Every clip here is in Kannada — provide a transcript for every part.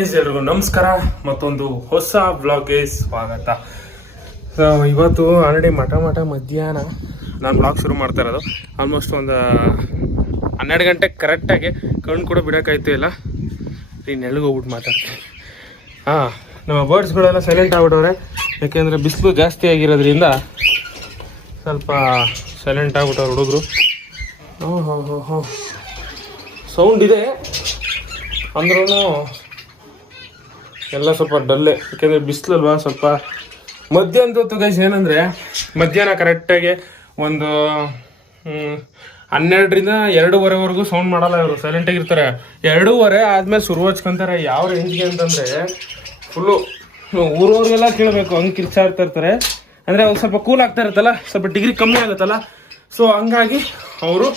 ಎಲ್ರಿಗೂ ನಮಸ್ಕಾರ, ಮತ್ತೊಂದು ಹೊಸ ವ್ಲಾಗ್ಗೆ ಸ್ವಾಗತ. ಸೊ ಇವತ್ತು ಆಲ್ರೆಡಿ ಮಧ್ಯಾಹ್ನ ನಾನು ವ್ಲಾಗ್ ಶುರು ಮಾಡ್ತಾ ಇರೋದು. ಆಲ್ಮೋಸ್ಟ್ ಒಂದು 12 ಗಂಟೆಗೆ ಕರೆಕ್ಟಾಗಿ ಕಣ್ಣು ಕೂಡ ಬಿಡೋಕ್ಕಾಯ್ತು ಇಲ್ಲ. ನೀನು ಎಲ್ಲಿಗೆ ಹೋಗ್ಬಿಟ್ಟು ಮಾತಾಡ್ತೀನಿ. ನಮ್ಮ ಬರ್ಡ್ಸ್ಗಳೆಲ್ಲ ಸೈಲೆಂಟ್ ಆಗ್ಬಿಟ್ಟವ್ರೆ. ಯಾಕೆಂದರೆ ಬಿಸಿಲು ಜಾಸ್ತಿ ಆಗಿರೋದ್ರಿಂದ ಸ್ವಲ್ಪ ಸೈಲೆಂಟ್ ಆಗ್ಬಿಟ್ಟವ್ರು ಹುಡುಗರು. ಸೌಂಡ್ ಇದೆ ಅಂದ್ರೂ ಎಲ್ಲ ಸ್ವಲ್ಪ ಡಲ್ಲೆ, ಯಾಕೆಂದರೆ ಬಿಸಿಲಲ್ವಾ ಸ್ವಲ್ಪ. ಮಧ್ಯಾಹ್ನದ ಹೊತ್ತು ಗೈಸ್ ಏನಂದರೆ, ಮಧ್ಯಾಹ್ನ ಕರೆಕ್ಟಾಗಿ ಒಂದು 12ರಿಂದ 2:30ವರೆಗೂ ಸೌಂಡ್ ಮಾಡಲ್ಲ. ಇವರು ಸೈಲೆಂಟಾಗಿರ್ತಾರೆ. 2:30 ಆದಮೇಲೆ ಶುರು ಹಚ್ಕೊಂತಾರೆ. ಯಾವ ರೇಂಜ್ಗೆ ಅಂತಂದರೆ ಫುಲ್ಲು ಊರವ್ರಿಗೆಲ್ಲ ಕೇಳಬೇಕು, ಹಂಗೆ ಕಿರ್ಚಾಡ್ತಾ ಇರ್ತಾರೆ. ಅಂದರೆ ಅವ್ರು ಸ್ವಲ್ಪ ಕೂಲ್ ಆಗ್ತಾ ಇರುತ್ತಲ್ಲ, ಸ್ವಲ್ಪ ಡಿಗ್ರಿ ಕಮ್ಮಿ ಆಗುತ್ತಲ್ಲ, ಸೊ ಹಂಗಾಗಿ ಅವರು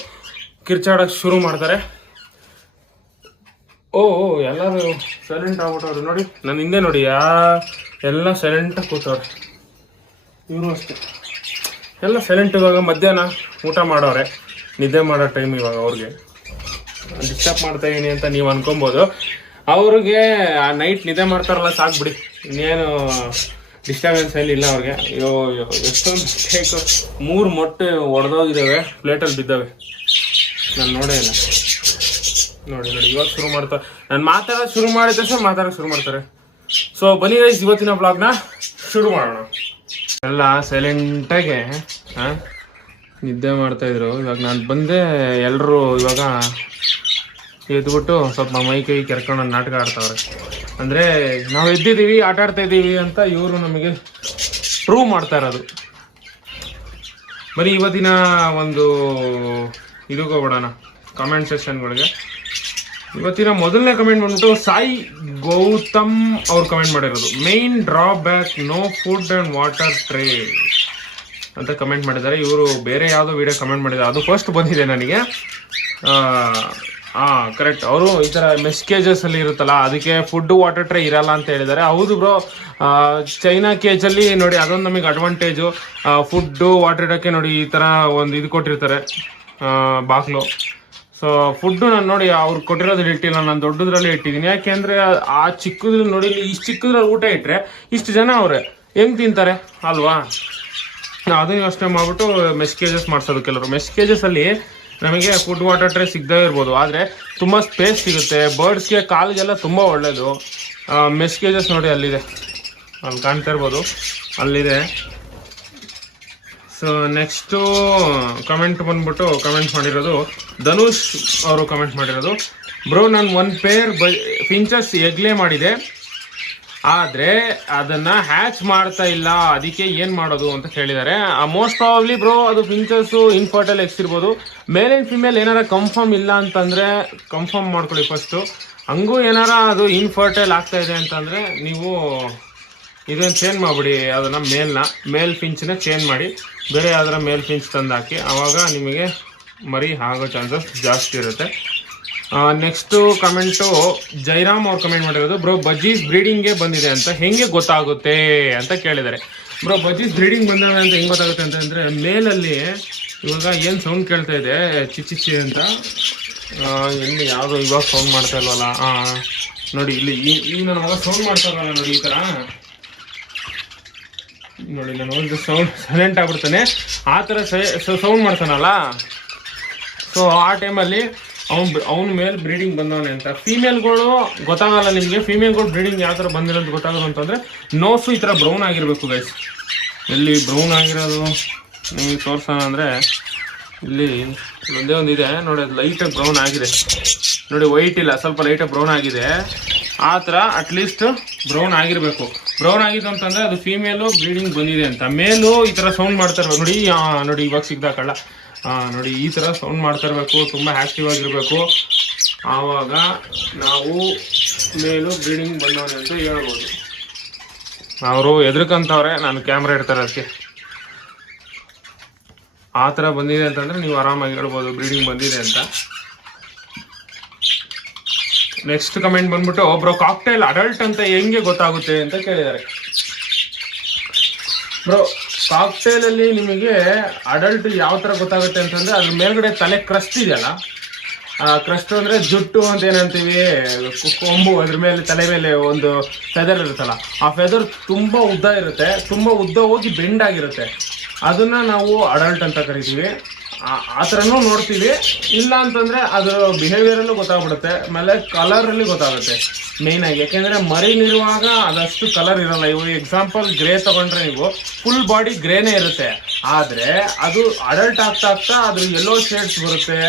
ಕಿರ್ಚಾಡೋಕ್ಕೆ ಶುರು ಮಾಡ್ತಾರೆ. ಎಲ್ಲರೂ ಸೈಲೆಂಟ್ ಆಗ್ಬಿಟ್ಟವ್ರು ನೋಡಿ. ನನ್ನ ಹಿಂದೆ ನೋಡಿ, ಎಲ್ಲ ಸೈಲೆಂಟಾಗಿ ಕೂತವ್ರೆ. ಇವರು ಅಷ್ಟೇ ಎಲ್ಲ ಸೈಲೆಂಟ್. ಇವಾಗ ಮಧ್ಯಾಹ್ನ ಊಟ ಮಾಡೋರೆ, ನಿದ್ದೆ ಮಾಡೋ ಟೈಮ್ ಇವಾಗ. ಅವ್ರಿಗೆ ಡಿಸ್ಟರ್ಬ್ ಮಾಡ್ತಾ ಇದೀನಿ ಅಂತ ನೀವು ಅನ್ಕೊಬೋದು. ಅವ್ರಿಗೆ ಆ ನೈಟ್ ನಿದ್ದೆ ಮಾಡ್ತಾರಲ್ಲ, ಸಾಕ್ಬಿಡಿ, ಇನ್ನೇನು ಡಿಸ್ಟರ್ಬೆನ್ಸ್ ಎಲ್ಲಿ ಇಲ್ಲ ಅವ್ರಿಗೆ. ಎಷ್ಟೊಂದು ಕೇಕ್ 3 ಮೊಟ್ಟೆ ಒಡೆದೋಗಿದ್ದಾವೆ, ಪ್ಲೇಟಲ್ಲಿ ಬಿದ್ದಾವೆ. ನಾನು ನೋಡೇ ಇಲ್ಲ. ನೋಡಿ ಇವಾಗ ಶುರು ಮಾಡ್ತಾರೆ. ನಾನು ಮಾತಾಡೋದು ಶುರು ಮಾಡಿದ ತಕ್ಷಣ ಮಾತಾಡೋಕೆ ಶುರು ಮಾಡ್ತಾರೆ. ಸೊ ಬನ್ನಿ ಗೈಸ್, ಇವತ್ತಿನ ಬ್ಲಾಗ್ನ ಶುರು ಮಾಡೋಣ. ಎಲ್ಲ ಸೈಲೆಂಟಾಗೆ ನಿದ್ದೆ ಮಾಡ್ತಾಯಿದ್ರು. ಇವಾಗ ನಾನು ಬಂದೆ, ಎಲ್ಲರೂ ಇವಾಗ ಎದ್ಬಿಟ್ಟು ಸ್ವಲ್ಪ ಮೈ ಕೈ ಕೆರ್ಕೊಂಡು ನಾಟಕ ಆಡ್ತಾವ್ರೆ. ಅಂದರೆ ನಾವು ಎದ್ದಿದ್ದೀವಿ, ಆಟ ಆಡ್ತಾ ಇದ್ದೀವಿ ಅಂತ ಇವರು ನಮಗೆ ಪ್ರೂವ್ ಮಾಡ್ತಾ ಇರೋದು. ಬನ್ನಿ ಇವತ್ತಿನ ಒಂದು ಇದಕ್ಕೆ ಹೋಗ್ಬಿಡೋಣ, ಕಮೆಂಟ್ ಸೆಕ್ಷನ್ಗಳಿಗೆ. ಇವತ್ತಿನ ಮೊದಲನೇ ಕಮೆಂಟ್ ಬಂದ್ಬಿಟ್ಟು ಸಾಯಿ ಗೌತಮ್ ಅವ್ರು ಕಮೆಂಟ್ ಮಾಡಿರೋದು. Main drawback no food and water tray ಅಂತ ಕಮೆಂಟ್ ಮಾಡಿದ್ದಾರೆ. ಇವರು ಬೇರೆ ಯಾವುದೋ ವಿಡಿಯೋ ಕಮೆಂಟ್ ಮಾಡಿದ್ದಾರೆ, ಅದು ಫಸ್ಟ್ ಬಂದಿದೆ ನನಗೆ. ಕರೆಕ್ಟ್. ಅವರು ಈ ಥರ ಮೆಸ್ಕೇಜಸಲ್ಲಿ ಇರುತ್ತಲ್ಲ, ಅದಕ್ಕೆ ಫುಡ್ಡು ವಾಟರ್ ಟ್ರೇ ಇರಲ್ಲ ಅಂತ ಹೇಳಿದ್ದಾರೆ. ಹೌದು ಬ್ರೋ, ಚೈನಾ ಕೇಜಲ್ಲಿ ನೋಡಿ ಅದೊಂದು ನಮಗೆ ಅಡ್ವಾಂಟೇಜು. ಫುಡ್ಡು ವಾಟರ್ ಇಡೋಕ್ಕೆ ನೋಡಿ ಈ ಥರ ಒಂದು ಇದು ಕೊಟ್ಟಿರ್ತಾರೆ, ಬಾಕ್ಲು. ಸೊ ಫುಡ್ಡು ನಾನು ನೋಡಿ ಅವ್ರು ಕೊಟ್ಟಿರೋದ್ರಲ್ಲಿ ಇಟ್ಟಿಲ್ಲ, ನಾನು ದೊಡ್ಡದ್ರಲ್ಲಿ ಇಟ್ಟಿದ್ದೀನಿ. ಯಾಕೆಂದರೆ ಆ ಚಿಕ್ಕದ್ರಲ್ಲಿ ನೋಡಿ, ಇಷ್ಟು ಚಿಕ್ಕದ್ರಲ್ಲಿ ಊಟ ಇಟ್ಟರೆ ಇಷ್ಟು ಜನ ಅವರೇ ಹೆಂಗೆ ತಿಂತಾರೆ ಅಲ್ವಾ? ಅದನ್ನು ಯೋಚನೆ ಮಾಡಿಬಿಟ್ಟು ಮೆಸ್ಕೇಜಸ್ ಮಾಡಿಸೋದು. ಕೆಲವರು ಮೆಸ್ಕೇಜಸಲ್ಲಿ ನಮಗೆ ಫುಡ್ ವಾಟರ್ ಟ್ರೇ ಸಿಗದೇ ಇರ್ಬೋದು, ಆದರೆ ತುಂಬ ಸ್ಪೇಸ್ ಸಿಗುತ್ತೆ. ಬರ್ಡ್ಸ್ಗೆ ಕಾಲಿಗೆಲ್ಲ ತುಂಬ ಒಳ್ಳೆಯದು. ಮೆಸ್ಕೇಜಸ್ ನೋಡಿ ಅಲ್ಲಿದೆ, ಅಲ್ಲಿ ಕಾಣ್ತಾ ಇರ್ಬೋದು, ಅಲ್ಲಿದೆ. ಸೊ ನೆಕ್ಸ್ಟು ಕಮೆಂಟ್ ಬಂದ್ಬಿಟ್ಟು ಕಮೆಂಟ್ ಮಾಡಿರೋದು ಧನುಷ್ ಅವರು ಕಮೆಂಟ್ ಮಾಡಿರೋದು. ಬ್ರೋ, ನಾನು 1 ಪೇರ್ ಫಿಂಚಸ್ ಎಗ್ಲೇ ಮಾಡಿದೆ, ಆದರೆ ಅದನ್ನು ಹ್ಯಾಚ್ ಮಾಡ್ತಾ ಇಲ್ಲ, ಅದಕ್ಕೆ ಏನು ಮಾಡೋದು ಅಂತ ಕೇಳಿದ್ದಾರೆ. ಮೋಸ್ಟ್ ಪ್ರಾಬಬ್ಲಿ ಬ್ರೋ ಅದು ಫಿಂಚಸ್ಸು ಇನ್ಫರ್ಟೈಲ್ ಎಗ್ಸ್ ಇರ್ಬೋದು. ಮೇಲ್ ಆ್ಯಂಡ್ ಫಿಮೇಲ್ ಏನಾರ ಕನ್ಫರ್ಮ್ ಇಲ್ಲ ಅಂತಂದರೆ ಕನ್ಫರ್ಮ್ ಮಾಡ್ಕೊಳ್ಳಿ ಫಸ್ಟು. ಹಂಗೂ ಏನಾರ ಅದು ಇನ್ಫರ್ಟೈಲ್ ಆಗ್ತಾ ಇದೆ ಅಂತಂದರೆ ನೀವು ಇದನ್ನು ಚೇಂಜ್ ಮಾಡಿಬಿಡಿ, ಅದನ್ನು ಮೇಲ್ ಫಿಂಚನ್ನ ಚೇಂಜ್ ಮಾಡಿ ಬೇರೆ ಯಾವ್ದಾರ ಮೇಲ್ ಫಿಂಚ್ ತಂದು ಹಾಕಿ, ಆವಾಗ ನಿಮಗೆ ಮರಿ ಆಗೋ ಚಾನ್ಸಸ್ ಜಾಸ್ತಿ ಇರುತ್ತೆ. ನೆಕ್ಸ್ಟು ಕಮೆಂಟು ಜೈರಾಮ್ ಅವ್ರು ಕಮೆಂಟ್ ಮಾಡಿರೋದು. ಬ್ರೋ, ಬಜ್ಜೀಸ್ ಬ್ರೀಡಿಂಗ್ಗೆ ಬಂದಿದೆ ಅಂತ ಹೆಂಗೆ ಗೊತ್ತಾಗುತ್ತೆ ಅಂತ ಕೇಳಿದ್ದಾರೆ. ಬ್ರೋ, ಬಜ್ಜೀಸ್ ಬ್ರೀಡಿಂಗ್ ಬಂದಿದೆ ಅಂತ ಹೆಂಗೆ ಗೊತ್ತಾಗುತ್ತೆ ಅಂತಂದರೆ, ಮೇಲಲ್ಲಿ ಇವಾಗ ಏನು ಸೌಂಡ್ ಕೇಳ್ತಾ ಇದೆ ಚಿಚ್ಚಿ ಅಂತ, ಎಲ್ಲಿ ಯಾವುದೋ ಇವಾಗ ಸೌಂಡ್ ಮಾಡ್ತಾ ಇಲ್ವಲ್ಲ. ನೋಡಿ ಇಲ್ಲಿ ಈ ನನ್ನ ಮಗ ಸೌಂಡ್ ಮಾಡ್ತಾ ಇಲ್ವಲ್ಲ ನೋಡಿ, ಈ ಥರ ನೋಡಿ. ನಾನು ಒಂದು ಸೌಂಡ್ ಸೈಲೆಂಟ್ ಆಗ್ಬಿಡ್ತಾನೆ, ಆ ಥರ ಸೌಂಡ್ ಮಾಡ್ತಾನಲ್ಲ. ಸೊ ಆ ಟೈಮಲ್ಲಿ ಅವ್ನ ಮೇಲೆ ಬ್ರೀಡಿಂಗ್ ಬಂದವನೆ ಅಂತ. ಫೀಮೇಲ್ಗಳು ಗೊತ್ತಾಗಲ್ಲ ನಿಮಗೆ. ಫೀಮೇಲ್ಗಳು ಬ್ರೀಡಿಂಗ್ ಯಾವ ಥರ ಬಂದಿರೋದು ಗೊತ್ತಾಗೋದು ಅಂತಂದರೆ, ನೋಸು ಈ ಥರ ಬ್ರೌನ್ ಆಗಿರಬೇಕು ಗೈಸ್. ಎಲ್ಲಿ ಬ್ರೌನ್ ಆಗಿರೋದು ನಿಮಗೆ ತೋರ್ಸೋಣ ಅಂದರೆ, ಇಲ್ಲಿ ಒಂದೇ ಒಂದು ಇದೆ ನೋಡಿ, ಅದು ಲೈಟಾಗಿ ಬ್ರೌನ್ ಆಗಿದೆ ನೋಡಿ, ವೈಟ್ ಇಲ್ಲ, ಸ್ವಲ್ಪ ಲೈಟಾಗಿ ಬ್ರೌನ್ ಆಗಿದೆ. ಆ ಥರ ಅಟ್ಲೀಸ್ಟ್ ಬ್ರೌನ್ ಆಗಿರಬೇಕು. ಬ್ರೌನ್ ಆಗಿದ್ದು ಅಂತಂದರೆ ಅದು ಫೀಮೇಲು ಬ್ರೀಡಿಂಗ್ ಬಂದಿದೆ ಅಂತ. ಮೇಲು ಈ ಥರ ಸೌಂಡ್ ಮಾಡ್ತಾ ಇರ್ಬೇಕು ನೋಡಿ. ನೋಡಿ ಇವಾಗ ಸಿಗ್ದಾಕಲ್ಲ, ನೋಡಿ ಈ ಥರ ಸೌಂಡ್ ಮಾಡ್ತಾ ಇರಬೇಕು, ತುಂಬ ಆ್ಯಕ್ಟಿವ್ ಆಗಿರಬೇಕು. ಆವಾಗ ನಾವು ಮೇಲು ಬ್ರೀಡಿಂಗ್ ಬಂದವನೆ ಅಂತ ಹೇಳ್ಬೋದು. ಅವರು ಎದ್ರಕಂತವ್ರೆ, ನಾನು ಕ್ಯಾಮ್ರಾ ಇಡ್ತಾರೆ ಅದಕ್ಕೆ. ಆ ಥರ ಬಂದಿದೆ ಅಂತಂದರೆ ನೀವು ಆರಾಮಾಗಿ ಹೇಳ್ಬೋದು ಬ್ರೀಡಿಂಗ್ ಬಂದಿದೆ ಅಂತ. ನೆಕ್ಸ್ಟ್ ಕಮೆಂಟ್ ಬಂದ್ಬಿಟ್ಟು, ಬ್ರೋ, ಕಾಕ್ಟೈಲ್ ಅಡಲ್ಟ್ ಅಂತ ಹೆಂಗೆ ಗೊತ್ತಾಗುತ್ತೆ ಅಂತ ಕೇಳಿದ್ದಾರೆ. ಬ್ರೋ, ಕಾಕ್ಟೈಲಲ್ಲಿ ನಿಮಗೆ ಅಡಲ್ಟ್ ಯಾವ ಥರ ಗೊತ್ತಾಗುತ್ತೆ ಅಂತಂದರೆ, ಅದ್ರ ಮೇಲ್ಗಡೆ ತಲೆ ಕ್ರಸ್ಟ್ ಇದೆಯಲ್ಲ, ಕ್ರಸ್ಟ್ ಅಂದ್ರೆ ಜುಟ್ಟು ಅಂತ ಏನಂತೀವಿ, ಕೊಂಬು, ಅದ್ರ ಮೇಲೆ ತಲೆ ಮೇಲೆ ಒಂದು ಫೆದರ್ ಇರುತ್ತಲ್ಲ, ಆ ಫೆದರ್ ತುಂಬಾ ಉದ್ದ ಇರುತ್ತೆ, ತುಂಬಾ ಉದ್ದ ಹೋಗಿ ಬೆಂಡ್ ಆಗಿರುತ್ತೆ. ಅದನ್ನ ನಾವು ಅಡಲ್ಟ್ ಅಂತ ಕರಿತೀವಿ. ಆ ಥರನೂ ನೋಡ್ತೀವಿ. ಇಲ್ಲ ಅಂತಂದ್ರೆ ಅದ್ರ ಬಿಹೇವಿಯರಲ್ಲೂ ಗೊತ್ತಾಗ್ಬಿಡುತ್ತೆ, ಆಮೇಲೆ ಕಲರಲ್ಲಿ ಗೊತ್ತಾಗುತ್ತೆ ಮೇಯ್ನ್ ಆಗಿ. ಯಾಕೆಂದ್ರೆ ಮರಿಲಿರುವಾಗ ಅದಷ್ಟು ಕಲರ್ ಇರಲ್ಲ. ಇವು ಎಕ್ಸಾಂಪಲ್ ಗ್ರೇ ತಗೊಂಡ್ರೆ ನೀವು ಫುಲ್ ಬಾಡಿ ಗ್ರೇನೇ ಇರುತ್ತೆ, ಆದ್ರೆ ಅದು ಅಡಲ್ಟ್ ಆಗ್ತಾ ಆಗ್ತಾ ಅದ್ರ ಯೆಲ್ಲೋ ಶೇಡ್ಸ್ ಬರುತ್ತೆ,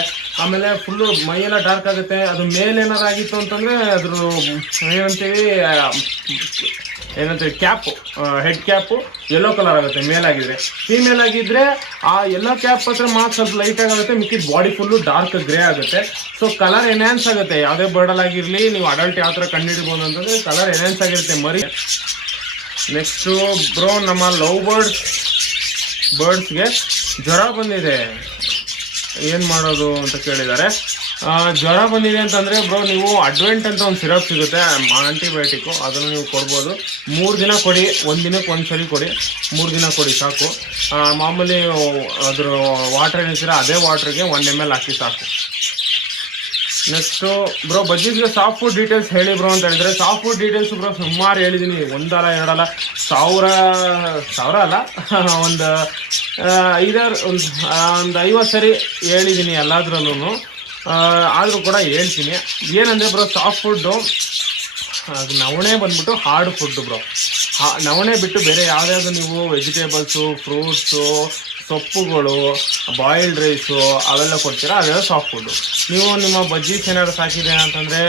ಆಮೇಲೆ ಫುಲ್ಲು ಮೈಯೆಲ್ಲ ಡಾರ್ಕ್ ಆಗುತ್ತೆ. ಅದು ಮೇಲ್ ಏನಾರು ಆಗಿತ್ತು ಅಂತಂದ್ರೆ ಅದ್ರ ಏನಂತೀವಿ cap, head cap yellow colour ಆಗುತ್ತೆ ಮೇಲಾಗಿದ್ರೆ. ಫೀಮೇಲ್ ಆಗಿದ್ರೆ ಆ ಯೆಲ್ಲೋ ಕ್ಯಾಪ್ ಹತ್ರ ಮಾತ್ರ ಸ್ವಲ್ಪ ಲೈಟ್ ಆಗುತ್ತೆ, ಮಿಕ್ಕಿದ ಬಾಡಿ ಫುಲ್ಲು ಡಾರ್ಕ್ ಗ್ರೇ ಆಗುತ್ತೆ. ಸೊ ಕಲರ್ ಎನ್ಹಾನ್ಸ್ ಆಗುತ್ತೆ. ಯಾವುದೇ ಬರ್ಡಲ್ ಆಗಿರ್ಲಿ, ನೀವು ಅಡಲ್ಟ್ ಯಾವ ಥರ ಕಂಡುಹಿಡ್ಬೋದು ಅಂತಂದ್ರೆ ಕಲರ್ ಎನ್ಹಾನ್ಸ್ ಆಗಿರುತ್ತೆ ಮರಿ. ನೆಕ್ಸ್ಟು ಬ್ರೋ, ನಮ್ಮ ಲವ್ ಬರ್ಡ್ಸ್ಗೆ ಜ್ವರ ಬಂದಿದೆ, ಏನ್ ಮಾಡೋದು ಅಂತ ಕೇಳಿದ್ದಾರೆ. ಜ್ವರ ಬಂದಿದೆ ಅಂತಂದ್ರೆ ಬ್ರೋ, ನೀವು ಅಡ್ವೆಂಟ್ ಅಂತ ಒಂದು ಸಿರಪ್ ಸಿಗುತ್ತೆ, ಆಂಟಿಬಯೋಟಿಕ್, ಅದನ್ನು ನೀವು ಕೊಡ್ಬೋದು. 3 ದಿನ ಕೊಡಿ, 1 ದಿನಕ್ಕೆ ಒಂದ್ಸರಿ ಕೊಡಿ, 3 ದಿನ ಕೊಡಿ ಸಾಕು. ಮಾಮೂಲಿ ಅದ್ರ ವಾಟರ್ ಏನಿರ್ತೀರ ಅದೇ ವಾಟರ್ಗೆ 1 ml ಹಾಕಿ ಸಾಕು. ನೆಕ್ಸ್ಟು ಬ್ರೋ, ಬಜ್ಜಿಗೆ ಸಾಫ್ಟ್ ಫುಡ್ ಡೀಟೇಲ್ಸ್ ಹೇಳಿ ಬ್ರೋ ಅಂತ ಹೇಳಿದ್ರೆ, ಸಾಫ್ಟ್ ಫುಡ್ ಡೀಟೇಲ್ಸ್ ಬ್ರೋ ಸುಮಾರು ಹೇಳಿದ್ದೀನಿ, 1 ಅಲ್ಲ 2 ಅಲ್ಲ, 1000 ಅಲ್ಲ, ಒಂದು 50 ಸರಿ ಹೇಳಿದ್ದೀನಿ ಎಲ್ಲಾದ್ರಲ್ಲೂ. ಆದರೂ ಕೂಡ ಹೇಳ್ತೀನಿ. ಏನಂದರೆ ಬ್ರೋ, ಸಾಫ್ಟ್ ಫುಡ್ಡು ಅದು ನವಣೆ ಬಂದ್ಬಿಟ್ಟು ಹಾರ್ಡ್ ಫುಡ್ ಬ್ರೋ. ನವಣೆ ಬಿಟ್ಟು ಬೇರೆ ಯಾವ್ದಾದ್ರು ನೀವು ವೆಜಿಟೇಬಲ್ಸು, ಫ್ರೂಟ್ಸು, ಸೊಪ್ಪುಗಳು, ಬಾಯ್ಲ್ಡ್ ರೈಸು ಅವೆಲ್ಲ ಕೊಡ್ತೀರಾ, ಅದೆಲ್ಲ ಸಾಫ್ಟ್ ಫುಡ್ಡು. ನೀವು ನಿಮ್ಮ ಬಜ್ಜೀಸ್ ಏನಾದ್ರು ಸಾಕಿದೆ ಅಂತಂದರೆ,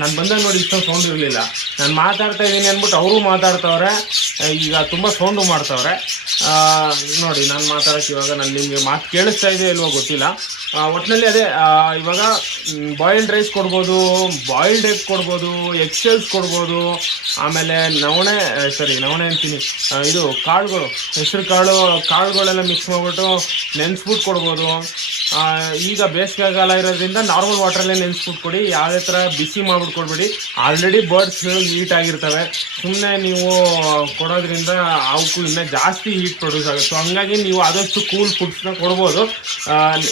ನಾನು ಬಂದಾಗ ನೋಡಿ ಇಷ್ಟೊಂದು ಸೌಂಡ್ ಇರಲಿಲ್ಲ, ನಾನು ಮಾತಾಡ್ತಾ ಇದ್ದೀನಿ ಅಂದ್ಬಿಟ್ಟು ಅವರು ಮಾತಾಡ್ತವ್ರೆ, ಈಗ ತುಂಬ ಸೌಂಡು ಮಾಡ್ತವ್ರೆ ನೋಡಿ. ನಾನು ಮಾತಾಡೋಕ್ಕೆ ಇವಾಗ ನಾನು ನಿಮಗೆ ಮಾತು ಕೇಳಿಸ್ತಾ ಇದೆ ಇಲ್ವೋ ಗೊತ್ತಿಲ್ಲ. ಒಟ್ಟಿನಲ್ಲಿ ಅದೇ, ಇವಾಗ ಬಾಯ್ಲ್ಡ್ ರೈಸ್ ಕೊಡ್ಬೋದು, ಬಾಯ್ಲ್ಡ್ ಎಗ್ ಕೊಡ್ಬೋದು, ಎಗ್ ಶೆಲ್ಸ್ ಕೊಡ್ಬೋದು, ಆಮೇಲೆ ನವಣೆ ಅಂತೀನಿ, ಇದು ಕಾಳುಗಳು, ಹೆಸರು ಕಾಳುಗಳೆಲ್ಲ ಮಿಕ್ಸ್ ಮಾಡ್ಬಿಟ್ಟು ನೆನೆಸ್ಬಿಟ್ಟು ಕೊಡ್ಬೋದು. ಈಗ ಬೇಸಿಗೆಗಾಲ ಇರೋದ್ರಿಂದ ನಾರ್ಮಲ್ ವಾಟ್ರಲ್ಲೇ ನೆನೆಸ್ಬಿಟ್ಟು ಕೊಡಿ, ಯಾವುದೇ ಥರ ಬಿಸಿ ಮಾಡ್ಬಿಟ್ಟು ಕೊಡ್ಬೇಡಿ. ಆಲ್ರೆಡಿ ಬರ್ಡ್ಸ್ ಹೀಟ್ ಆಗಿರ್ತವೆ, ಸುಮ್ಮನೆ ನೀವು ಕೊಡೋದ್ರಿಂದ ಅವಕ್ಕೂ ಇನ್ನೂ ಜಾಸ್ತಿ ಹೀಟ್ ಪ್ರೊಡ್ಯೂಸ್ ಆಗುತ್ತೆ. ಸೊ ಹಂಗಾಗಿ ನೀವು ಆದಷ್ಟು ಕೂಲ್ ಫುಡ್ಸ್ನ ಕೊಡ್ಬೋದು.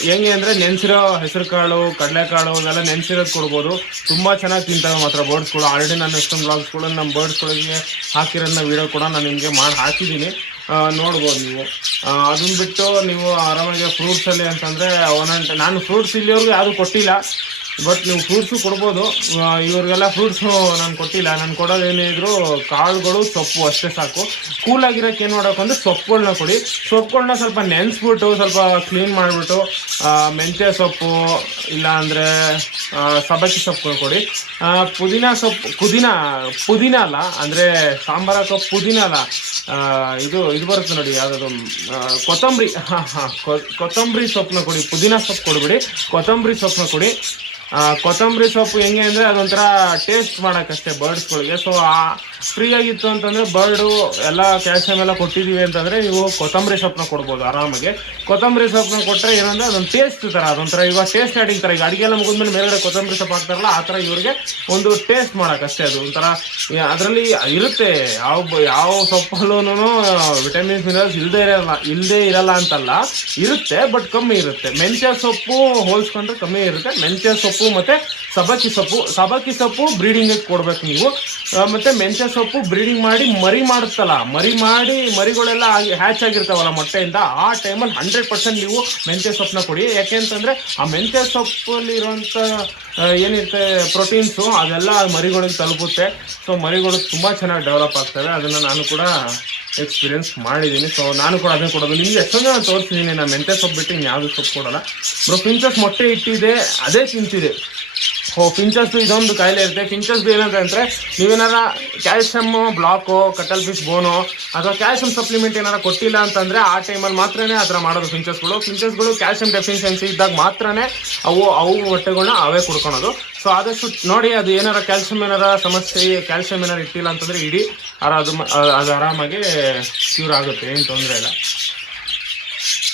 ಹೆಂಗೆ ಅಂದರೆ ನೆನೆಸಿರೋ ಹೆಸರು ಕಾಳು, ಕಡಲೆಕಾಳು ಅದೆಲ್ಲ ನೆನೆಸಿರೋದು ಕೊಡ್ಬೋದು. ತುಂಬ ಚೆನ್ನಾಗಿ ತಿಂತವೆ ಮಾತ್ರ ಬರ್ಡ್ಸ್ಗಳು. ಆಲ್ರೆಡಿ ನಾನು ಎಷ್ಟೊಂದು ಬ್ಲಾಗ್ಸ್ಗಳು ನಮ್ಮ ಬರ್ಡ್ಸ್ಗಳಿಗೆ ಹಾಕಿರೋದನ್ನ ವೀಡಿಯೋ ಕೂಡ ನಾನು ನಿಮಗೆ ಮಾಡಿ ಹಾಕಿದ್ದೀನಿ, ನೋಡ್ಬೋದು ನೀವು. ಅದನ್ನ ಬಿಟ್ಟು ನೀವು ಆರಾಮಾಗಿ ಫ್ರೂಟ್ಸಲ್ಲಿ ಅಂತಂದರೆ ನಾನು ಫ್ರೂಟ್ಸ್ ಇಲ್ಲಿವರೆಗೂ ಯಾವುದು ಕೊಟ್ಟಿಲ್ಲ, ಬಟ್ ನೀವು ಫ್ರೂಟ್ಸು ಕೊಡ್ಬೋದು. ಇವ್ರಿಗೆಲ್ಲ ಫ್ರೂಟ್ಸು ನಾನು ಕೊಟ್ಟಿಲ್ಲ. ನಾನು ಕೊಡೋದೇನಿದ್ರು ಕಾಳುಗಳು, ಸೊಪ್ಪು ಅಷ್ಟೇ ಸಾಕು. ಕೂಲಾಗಿರೋಕ್ಕೆ ಏನು ಮಾಡೋಕೆ ಅಂದರೆ ಸೊಪ್ಪುಗಳನ್ನ ಕೊಡಿ. ಸೊಪ್ಪುಗಳನ್ನ ಸ್ವಲ್ಪ ನೆನೆಸ್ಬಿಟ್ಟು ಸ್ವಲ್ಪ ಕ್ಲೀನ್ ಮಾಡಿಬಿಟ್ಟು ಮೆಂತ್ಯ ಸೊಪ್ಪು ಇಲ್ಲ ಅಂದರೆ ಸಬ್ಬಕ್ಕಿ ಸೊಪ್ಪು ಕೊಡಿ. ಪುದೀನ ಅಲ್ಲ ಅಂದರೆ ಸಾಂಬಾರ ಸೊಪ್ಪು, ಪುದೀನ ಅಲ್ಲ, ಇದು ಬರುತ್ತೆ ನೋಡಿ, ಯಾವುದದು ಕೊತ್ತಂಬರಿ ಸೊಪ್ಪನ್ನ ಕೊಡಿ. ಪುದೀನ ಸೊಪ್ಪು ಕೊಡ್ಬಿಡಿ, ಕೊತ್ತಂಬರಿ ಸೊಪ್ಪನ್ನ ಕೊಡಿ. ಕೊತ್ತಂಬರಿ ಸೊಪ್ಪು ಹೆಂಗೆ ಅಂದರೆ ಅದೊಂಥರ ಟೇಸ್ಟ್ ಮಾಡೋಕ್ಕಷ್ಟೇ ಬರ್ಡ್ಸ್ಗಳಿಗೆ. ಸೊ ಫ್ರೀ ಆಗಿತ್ತು ಅಂತಂದರೆ ಬರ್ಡು ಎಲ್ಲ ಕ್ಯಾಲ್ಸಿಯಂ ಎಲ್ಲ ಕೊಟ್ಟಿದ್ದೀವಿ ಅಂತಂದರೆ ನೀವು ಕೊತ್ತಂಬರಿ ಸೊಪ್ಪನ್ನ ಕೊಡ್ಬೋದು ಆರಾಮಾಗಿ. ಕೊತ್ತಂಬರಿ ಸೊಪ್ಪನ್ನ ಕೊಟ್ಟರೆ ಏನಂದರೆ ಅದೊಂದು ಟೇಸ್ಟ್ ಥರ, ಅದೊಂಥರ ಇವಾಗ ಟೇಸ್ಟ್ ಆಡಿಂಗ್ ಥರ. ಈಗ ಅಡುಗೆ ಎಲ್ಲ ಮುಗಿದ್ಮೇಲೆ ಮೇಲ್ಗಡೆ ಕೊತ್ತಂಬರಿ ಸೊಪ್ಪು ಹಾಕ್ತಾರಲ್ಲ, ಆ ಥರ ಇವ್ರಿಗೆ ಒಂದು ಟೇಸ್ಟ್ ಮಾಡೋಕ್ಕಷ್ಟೇ. ಅದು ಒಂಥರ ಅದರಲ್ಲಿ ಇರುತ್ತೆ, ಯಾವ ಸೊಪ್ಪಲ್ಲೂ ವಿಟಮಿನ್ಸ್ ಮಿನರಲ್ಸ್ ಇಲ್ಲದೆ ಇರಲ್ಲ ಅಂತಲ್ಲ, ಇರುತ್ತೆ, ಬಟ್ ಕಮ್ಮಿ ಇರುತ್ತೆ. ಮೆಂತ್ಯ ಸೊಪ್ಪು ಹೋಲಿಸ್ಕೊಂಡ್ರೆ ಕಮ್ಮಿ ಇರುತ್ತೆ. ಮೆಂತ್ಯ ಸೊಪ್ಪು ಮತ್ತೆ ಸಬ್ಬಕ್ಕಿ ಸೊಪ್ಪು ಬ್ರೀಡಿಂಗ್ ಕೊಡ್ಬೇಕು ನೀವು. ಮತ್ತೆ ಮೆಂತ್ಯ ಸೊಪ್ಪು ಬ್ರೀಡಿಂಗ್ ಮಾಡಿ ಮಾಡುತ್ತಲ್ಲ, ಮರಿಗಳೆಲ್ಲ ಹ್ಯಾಚ್ ಆಗಿರ್ತಾವಲ್ಲ ಮೊಟ್ಟೆಯಿಂದ, ಆ ಟೈಮಲ್ಲಿ 100% ನೀವು ಮೆಂತ್ಯ ಸೊಪ್ಪನ್ನ ಕೊಡಿ. ಯಾಕೆಂತಂದ್ರೆ ಆ ಮೆಂತ್ಯ ಸೊಪ್ಪಲ್ಲಿ ಇರುವಂತ ಏನಿರುತ್ತೆ ಪ್ರೋಟೀನ್ಸು ಅದೆಲ್ಲ ಮರಿಗಳಿಗೆ ತಲುಪುತ್ತೆ. ಸೊ ಮರಿಗಳು ತುಂಬಾ ಚೆನ್ನಾಗಿ ಡೆವಲಪ್ ಆಗ್ತವೆ. ಅದನ್ನ ನಾನು ಕೂಡ ಎಕ್ಸ್ಪೀರಿಯನ್ಸ್ ಮಾಡಿದ್ದೀನಿ. ಸೊ ನಾನು ಕೂಡ ಅದನ್ನ ಕೊಡೋದು ನಿಮ್ಗೆ ಎಷ್ಟೊಂದು ನಾನು ತೋರಿಸ್ತೀನಿ. ನಾನು ಮೆಂತ್ಯ ಸೊಪ್ಪು ಬಿಟ್ಟು ಯಾವುದು ಸೊಪ್ಪು ಕೊಡಲ್ಲ ಬ್ರೋ. ಫಿಂಚಸ್ ಮೊಟ್ಟೆ ಇಟ್ಟಿದೆ, ಅದೇ ತಿಂತಿದೆ. ಫಿಂಚಸ್ ಇದೊಂದು ಕಾಯಿಲೆ ಇರುತ್ತೆ. ಫಿಂಚಸ್ ಏನಂದ್ರೆ ನೀವೇನಾರ ಕ್ಯಾಲ್ಸಿಯಮ್ ಬ್ಲಾಕು, ಕಟಲ್ ಫಿಶ್ ಬೋನು ಅಥವಾ ಕ್ಯಾಲ್ಸಿಯಂ ಸಪ್ಲಿಮೆಂಟ್ ಏನಾರ ಕೊಟ್ಟಿಲ್ಲ ಅಂತಂದ್ರೆ ಆ ಟೈಮಲ್ಲಿ ಮಾತ್ರನೇ ಆ ಥರ ಮಾಡೋದು. ಫಿಂಚಸ್ಗಳು ಕ್ಯಾಲ್ಸಿಯಂ ಡೆಫಿಷಿಯನ್ಸಿ ಇದ್ದಾಗ ಮಾತ್ರನೇ ಅವು ಮೊಟ್ಟೆಗಳನ್ನ ಅವೇ ಕುಡ್ಕೊಳೋದು. ಸೊ ಆದಷ್ಟು ನೋಡಿ, ಅದು ಏನಾರ ಕ್ಯಾಲ್ಸಿಯಂ ಕ್ಯಾಲ್ಸಿಯಂ ಏನಾರು ಇಟ್ಟಿಲ್ಲ ಅಂತಂದ್ರೆ ಇಡೀ ಅದು ಆರಾಮಾಗಿ ಕ್ಯೂರ್ ಆಗುತ್ತೆ, ಏನು ತೊಂದರೆ ಇಲ್ಲ.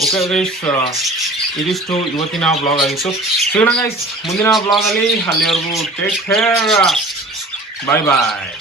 ಓಕೆ ಗೈಸ್, ಇದಿಷ್ಟು ಇವತ್ತಿನ ಬ್ಲಾಗ್ ಆಗಿತ್ತು. ಸಿಗೋಣ ಗೈಸ್ ಮುಂದಿನ ಬ್ಲಾಗಲ್ಲಿ. ಅಲ್ಲಿವರೆಗೂ ಟೇಕ್ ಕೇರ್, ಬಾಯ್ ಬಾಯ್.